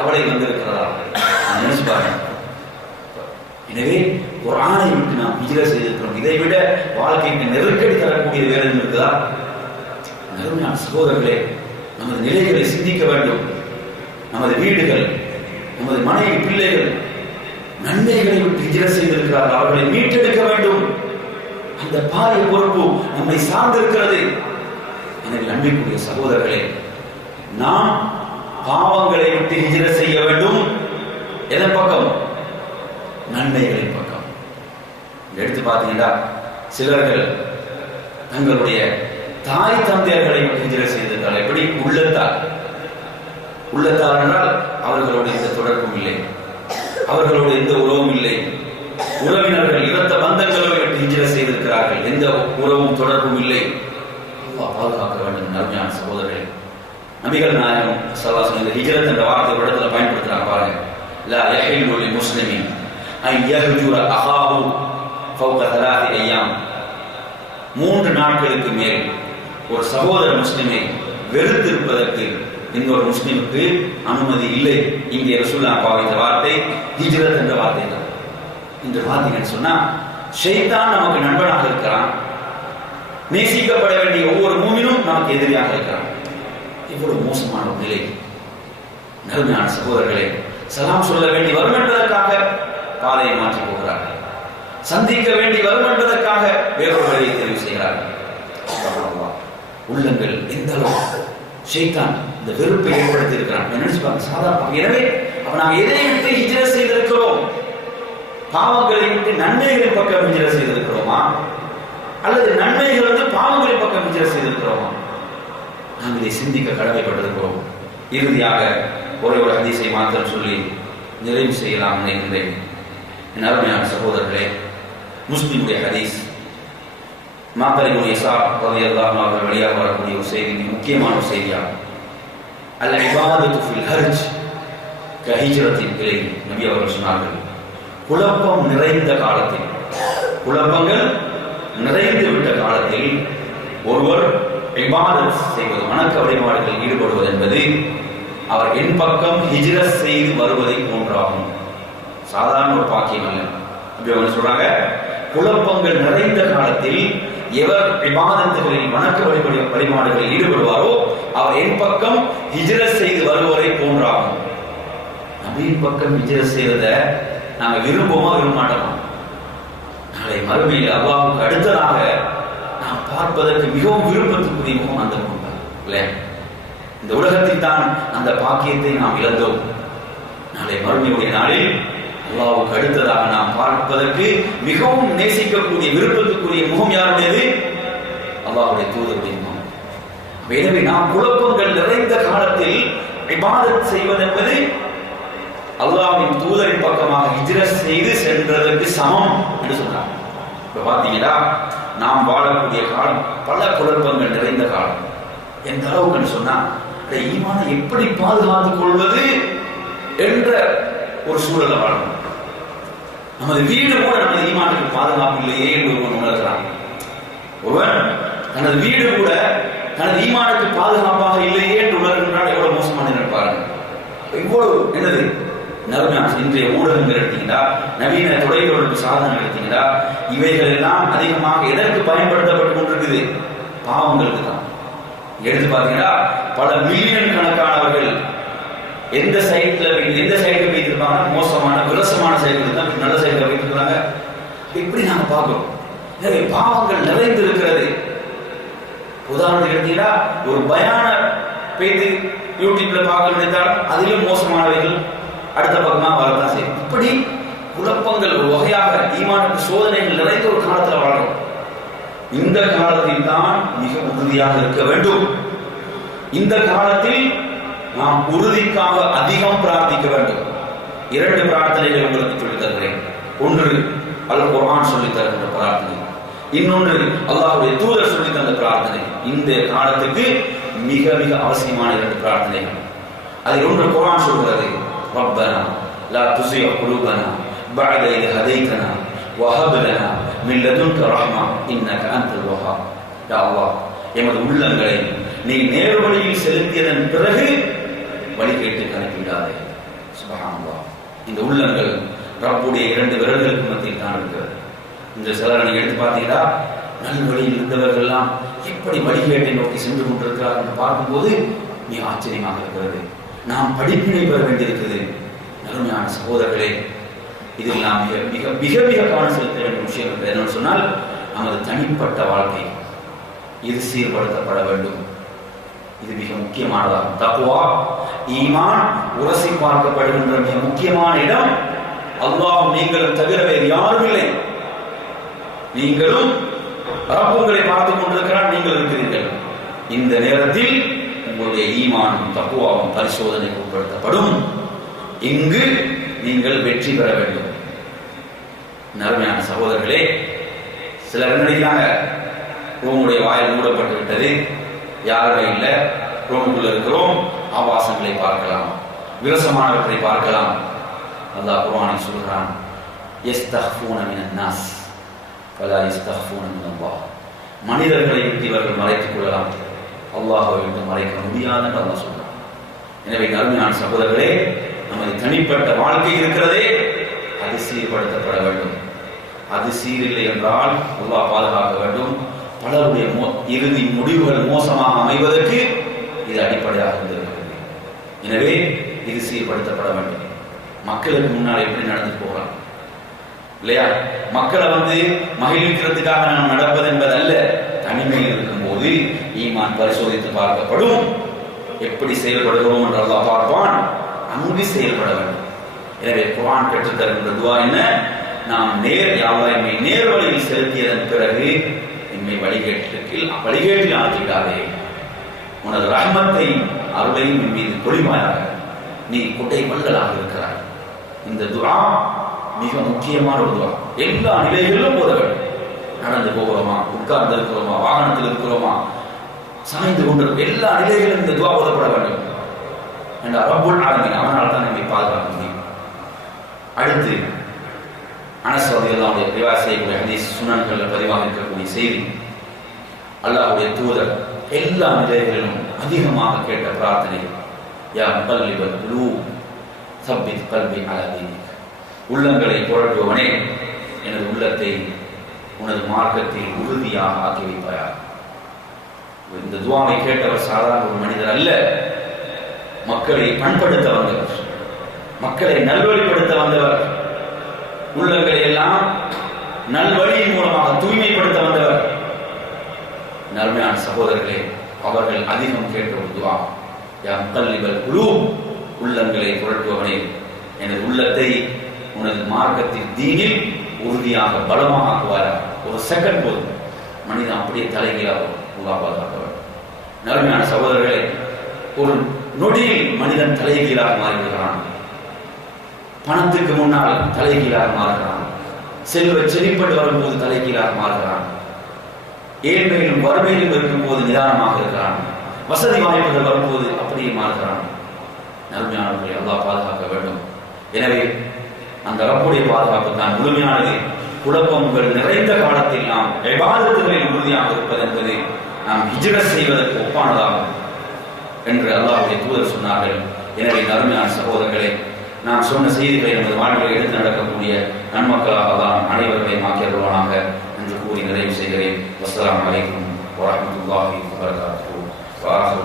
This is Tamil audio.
கவலை வந்திருக்கிறதா? நினைச்சு பாருங்க. எனவே குரானை விட்டு நாம் விஜய செய்திருக்கிறோம். இதை விட வாழ்க்கைக்கு நெருக்கடி தரக்கூடிய வேலை இருக்குதா? நறுமையான சகோதரர்களே நமது நிலைகளை சிந்திக்க வேண்டும். நமது வீடுகள் நமது மனைவி பிள்ளைகள் நன்மைகளை விட்டு விஜய செய்திருக்கிறார்கள். அவர்களை மீட்டெடுக்க வேண்டும். அந்த பாரிய பொறுப்பு நம்மை சார்ந்திருக்கிறது. எனவே நன்மைக்குரிய சகோதரர்களே நாம் பாவங்களை விட்டு ஹிஜர செய்ய வேண்டும். எதன் பக்கம்? நன்மைகளின் பக்கம். எடுத்து பார்த்தீங்கன்னா சிலர்கள் தங்களுடைய தாய் தந்தையர்களை விட்டு ஹிஜர எப்படி? உள்ளத்தால். உள்ளத்தால் என்றால் அவர்களோடு எந்த தொடர்பும் இல்லை. அவர்களோடு எந்த உறவும் இல்லை. உறவினர்கள் இரத்த பந்தங்களை விட்டு ஹிஜர செய்திருக்கிறார்கள். எந்த உறவும் தொடர்பும் இல்லை. பாதுகாக்க வேண்டும் நன்மையான சகோதரர்கள். நபிகள் நாயகம் சல்லாசன் இந்த ஹிஜரத் என்ற வார்த்தை ஒரு இடத்துல பயன்படுத்துறாங்க பாருங்க. லா யஹில்லு லில் முஸ்லிமின் அன் யஹ்ஜுர அஹாஹு ஃபௌக தலாதி ஐயாம். மூன்று நாட்களுக்கு மேல் ஒரு சகோதர முஸ்லிமை வெறுத்திருப்பதற்கு இன்னொரு முஸ்லிமுக்கு அனுமதி இல்லை. இங்கே ரசூல்லா பாவித்த வார்த்தை ஹிஜ்ரத் என்ற வார்த்தை தான். இந்த பார்த்தீங்கன்னு சொன்னா ஷெய்தான் நமக்கு நண்பனாக இருக்கிறான். நேசிக்கப்பட வேண்டிய ஒவ்வொரு மூமினும் நமக்கு எதிரியாக இருக்கிறான். இவ்வளவு மோசமான நிலை. நறுமையான சகோதரர்களே சலாம் சொல்ல வேண்டி வரும் என்பதற்காக பாதையை மாற்றி போகிறார்கள். சந்திக்க வேண்டி வரும் என்பதற்காக வேறொரு வழியை தெரிவு செய்கிறார்கள். உள்ளங்கள் எந்த அளவு ஷைத்தான் இந்த வெறுப்பை ஏற்படுத்தி இருக்கிறான் நினைச்சுப்பாங்க சாதாரண எனவே அப்ப நாம் எதை விட்டு ஹிஜ்ர செய்திருக்கிறோம்? பாவங்களை விட்டு நன்மைகளின் பக்கம் ஹிஜ்ர செய்திருக்கிறோமா? அல்லது நன்மைகள் வந்து பாவங்களின் பக்கம் ஹிஜ்ர செய்திருக்கிறோமா? நாம் இதை சிந்திக்க கடமைப்பட்டிருக்கிறோம் இறுதியாக ஒரே ஒரு ஹதீஸை மாத்திரம் சொல்லி நிறைவு செய்யலாம் நினைக்கின்றேன் என் அருமையான சகோதரர்களே முஸ்லிமுடைய ஹதீஸ் மாத்தலிபுடைய சா ரலியல்லாஹு அவர்கள் வெளியாக வரக்கூடிய ஒரு செய்தி முக்கியமான ஒரு செய்தியாகும். அல் இபாதத்து ஃபில் ஹர்ஜ் கஹிஜரத்தின் கிளை நபி அவர்கள் சொன்னார்கள். குழப்பம் நிறைந்த காலத்தில் குழப்பங்கள் நிறைந்து விட்ட காலத்தில் ஒருவர் இபாதத் செய்வது வணக்க வழிபாடுகளில் ஈடுபடுவது என்பது அவர் என் பக்கம் ஹிஜ்ரத் செய்து வருவதை போன்றாகும். சாதாரண ஒரு பாக்கியம் அல்ல. அப்படி அவங்க சொல்றாங்க? குழப்பங்கள் நிறைந்த காலத்தில் எவர் விவாதத்துகளில் வணக்க வழிபடி வழிபாடுகளில் ஈடுபடுவாரோ அவர் என் பக்கம் ஹிஜ்ரத் செய்து வருவதை போன்றாகும். நபியின் பக்கம் ஹிஜ்ரத் செய்வத நாங்கள் விரும்புவோமா விரும்ப மாட்டோமா? நாளை மறுமையில் அல்லாவுக்கு அடுத்ததாக பார்ப்பதற்கு மிகவும் விருப்பத்துக்குரிய முகம் அந்த முகம் தான் இல்லையா? இந்த உலகத்தில் தான் அந்த பாக்கியத்தை நாம் இழந்தோம். நாளை மறுமையுடைய நாளில் அல்லாவுக்கு அடுத்ததாக நாம் பார்ப்பதற்கு மிகவும் நேசிக்கக்கூடிய விருப்பத்துக்குரிய முகம் யாருடையது? அல்லாவுடைய தூதருடைய முகம். எனவே நாம் குழப்பங்கள் நிறைந்த காலத்தில் விவாதம் செய்வது என்பது தூதரின் பக்கமாக ஹிஜ்ரத் செய்து சென்றதற்கு சமம் என்று சொல்றாங்க. இப்ப பாத்தீங்கன்னா நாம் வாழக்கூடிய காலம் பல குழப்பங்கள் நிறைந்த காலம். எந்த அளவுக்குன்னு சொன்னா இந்த ஈமானை எப்படி பாதுகாத்துக் கொள்வது என்ற ஒரு சூழலை வாழணும். நமது வீடு கூட நமது ஈமானுக்கு பாதுகாப்பு இல்லையே என்று ஒருவன் உணர்கிறான். ஒருவன் தனது வீடு கூட தனது ஈமானுக்கு பாதுகாப்பாக இல்லையே என்று உணர்கின்றால் எவ்வளவு மோசமான பாருங்க இவ்வளவு என்னது? நவீன இன்றைய ஊடகங்கள் எடுத்தீங்கன்னா நவீன தொலைத்தொடர்பு சாதனங்கள் எடுத்தீங்கன்னா இவைகள் எல்லாம் அதிகமாக எதற்கு பயன்படுத்தப்பட்டு கொண்டிருக்குது? பாவங்களுக்கு தான். எடுத்து பார்த்தீங்கன்னா பல மில்லியன் கணக்கானவர்கள் எந்த சைட்ல எந்த சைட்ல வைத்திருப்பாங்க? மோசமான விரசமான சைடுக்கு தான் நல்ல சைட்ல வைத்திருக்கிறாங்க. இப்படி நாங்க பார்க்கிறோம். எனவே பாவங்கள் நிறைந்து இருக்கிறது உதாரணத்துக்கு எடுத்தீங்கன்னா ஒரு பயான பேத்து யூடியூப்ல பார்க்க நினைத்தால் அதிலும் மோசமானவைகள் அடுத்த பக்கமா வரதான் செய்யும். இப்படி குழப்பங்கள் ஒரு வகையாக ஈமானுக்கு சோதனைகள் நிறைந்த ஒரு காலத்துல வாழணும் இந்த காலத்தில் தான் மிக உறுதியாக இருக்க வேண்டும். இந்த காலத்தில் நாம் உறுதிக்காக அதிகம் பிரார்த்திக்க வேண்டும். இரண்டு பிரார்த்தனைகள் உங்களுக்கு சொல்லித் தருகிறேன். ஒன்று அல் குர்ஆன் சொல்லித் தருகின்ற பிரார்த்தனை. இன்னொன்று அல்லாஹுடைய தூதர் சொல்லி தந்த பிரார்த்தனை. இந்த காலத்துக்கு மிக மிக அவசியமான இரண்டு பிரார்த்தனைகள். அதில் ஒன்று குர்ஆன் சொல்கிறது. ربنا لا تزغ قلوبنا بعد إذ هديتنا وهب لنا من لدنك رحمة إنك أنت الوهاب. يا الله எமது உள்ளங்களை நீ நேர்வழியில் செலுத்தியதன் பிறகு வழி கேட்டு கணக்கிடாதே சுபஹானல்லாஹ் இந்த உள்ளங்கள் ரப்புடைய இரண்டு விரல்களுக்கு மத்தியில் தான் இருக்கிறது இந்த சிலரை எடுத்து பார்த்தீங்கன்னா நல்வழியில் இருந்தவர்கள் எல்லாம் எப்படி வழிகேட்டை நோக்கி சென்று கொண்டிருக்கிறார் என்று பார்க்கும்போது நீ ஆச்சரியமாக இருக்கிறது நாம் படிப்பினை பெற வேண்டியிருக்கிறது. அருமையான சகோதரர்களே இதில் நாம் மிக மிக மிக மிக கவனம் செலுத்த வேண்டிய விஷயம் என்னன்னு சொன்னால் நமது தனிப்பட்ட வாழ்க்கை இது சீர்படுத்தப்பட வேண்டும். இது மிக முக்கியமானதாகும். தக்குவா ஈமான் உரசி பார்க்கப்படுகின்ற மிக முக்கியமான இடம். அல்லாஹ் நீங்களும் தவிர வேறு யாரும் இல்லை. நீங்களும் ரப் பார்த்துக் கொண்டிருக்கிறார் நீங்கள் இருக்கிறீர்கள். இந்த நேரத்தில் உங்களுடைய ஈமானும் தப்புவாவும் பரிசோதனைக்கு உட்படுத்தப்படும். இங்கு நீங்கள் வெற்றி பெற வேண்டும். நறுமையான சகோதரர்களே சிலர் நினைக்கிறாங்க ரூமுடைய வாயில் மூடப்பட்டு விட்டது. யாருமே இல்லை. ரூமுக்குள்ள இருக்கிறோம். ஆபாசங்களை பார்க்கலாம். விரசமானவற்றை பார்க்கலாம். அல்லாஹ் குர்ஆனை சொல்கிறான் யஸ்தஹ்ஃபூன மினன் நாஸ் ஃபலா யஸ்தஹ்ஃபூன மினல்லாஹ். மனிதர்களை விட்டு இவர்கள் மறைத்துக் கொள்ளலாம். அல்லாஹ்வை விட்டு மறைக்க முடியாது என்று அல்லாஹ் சொல்றான். எனவே அருமையான சகோதரர்களே நமது தனிப்பட்ட வாழ்க்கை இருக்கிறதே அது சீர்படுத்தப்பட வேண்டும். அது சீரில்லை என்றால் அல்லாஹ் பாதுகாக்க வேண்டும். பலருடைய மோ- இறுதி முடிவுகள் மோசமாக அமைவதற்கு இது அடிப்படையாக இருந்திருக்கிறது எனவே இது சீர்படுத்தப்பட வேண்டும். மக்களுக்கு முன்னால் எப்படி நடந்து போகலாம்? இல்லையா? மக்களை வந்து மகிழ்விக்கிறதுக்காக நாம் நடப்பது என்பது அல்ல. தனிமையில் இருக்கும்போது ஈமான் பரிசோதித்து பார்க்கப்படும். எப்படி செயல்படுகிறோம் என்று பார்ப்பான்? அங்கு செயல்பட வேண்டும். எனவே குரான் பெற்றுத் தருகின்ற துவா என்ன? நாம் நேர் யாவாய்மை நேர் வழியில் செலுத்தியதன் பிறகு என்னை வழிகேட்டில் வழிகேட்டில் ஆக்கிட்டாதே உனது ரஹ்மத்தை அருளையும் என் மீது பொழிவாயாக. நீ குட்டை மண்களாக இருக்கிறாய். இந்த துரா மிக முக்கியமான ஒரு துரா எல்லா நிலைகளிலும் போத வேண்டும் நடந்து போகிறோமா உட்கார்ந்து இருக்கிறோமா வாகனத்தில் இருக்கிறோமா சாய்ந்து கொண்டு எல்லா நிலைகளிலும் இந்த துவா ஓதப்பட வேண்டும். என்ற ரப்புல் ஆலமீன் அவனால் தான் நம்மை பாதுகாக்க முடியும். அடுத்து அனஸ் ரலியல்லாஹு செய்யக்கூடிய ஹதீஸ் சுனன்கள்ல பதிவாக இருக்கக்கூடிய செய்தி. அல்லாஹ்வுடைய தூதர் எல்லா நிலைகளிலும் அதிகமாக கேட்ட பிரார்த்தனை யா முகல்லிபல் லூ சப்பித் கல்வி அலா உள்ளங்களை புரட்டுவனே எனது உள்ளத்தை உனது மார்க்கத்தை உறுதியாக ஆக்கி வைப்பாயாக. இந்த துவாவை கேட்டவர் சாதாரண ஒரு மனிதர் அல்ல. மக்களை பண்படுத்த வந்தவர். மக்களை நல்வழிப்படுத்த வந்தவர். உள்ளங்களை எல்லாம் நல்வழியின் மூலமாக தூய்மைப்படுத்த வந்தவர். நன்மையான சகோதரர்களே அவர்கள் அதிகம் கேட்ட ஒரு துவா. யா முகல்லிபல் குழு உள்ளங்களை புரட்டுபவனே. எனது உள்ளத்தை உனது மார்க்கத்தில் தீனில் உறுதியாக பலமாக ஆக்குவாரா ஒரு செகண்ட் போதும். மனிதன் அப்படியே தலைகீழாக உலா பாதுகாக்க வேண்டும் நன்மையான சகோதரர்களே ஒரு நொடியில் மனிதன் தலைகீழாக மாறிவிடுகிறான். பணத்துக்கு முன்னால் தலைகீழாக மாறுகிறான். செல்வ செழிப்பட்டு வரும்போது தலைகீழாக மாறுகிறான். ஏழ்மையிலும் வறுமையிலும் இருக்கும்போது நிதானமாக இருக்கிறான். வசதி வாய்ப்புகள் வரும்போது அப்படியே மாறுகிறான். நறுமையானவர்களை அல்லாஹ் பாதுகாக்க வேண்டும். எனவே அந்த ரப்புடைய பாதுகாப்பு தான் முழுமையானது. குழப்பங்கள் நிறைந்த காலத்தில் நாம் விவாதத்துகளில் உறுதியாக இருப்பது என்பது நாம் ஹிஜ்ரத் செய்வதற்கு ஒப்பானதாகும் என்று அல்லாஹுடைய தூதர் சொன்னார்கள். எனவே நறுமையான சகோதரர்களே நான் சொன்ன செய்திகளை நமது வாழ்வில் எடுத்து நடக்கக்கூடிய நன்மக்களாக தான் அனைவர்களையும் ஆக்கியவர்களாக என்று கூறி நிறைவு செய்கிறேன். வஸ்ஸலாமு அலைக்கும் வரமத்துல்லாஹி வபரகாத்துஹு வஆஹிரு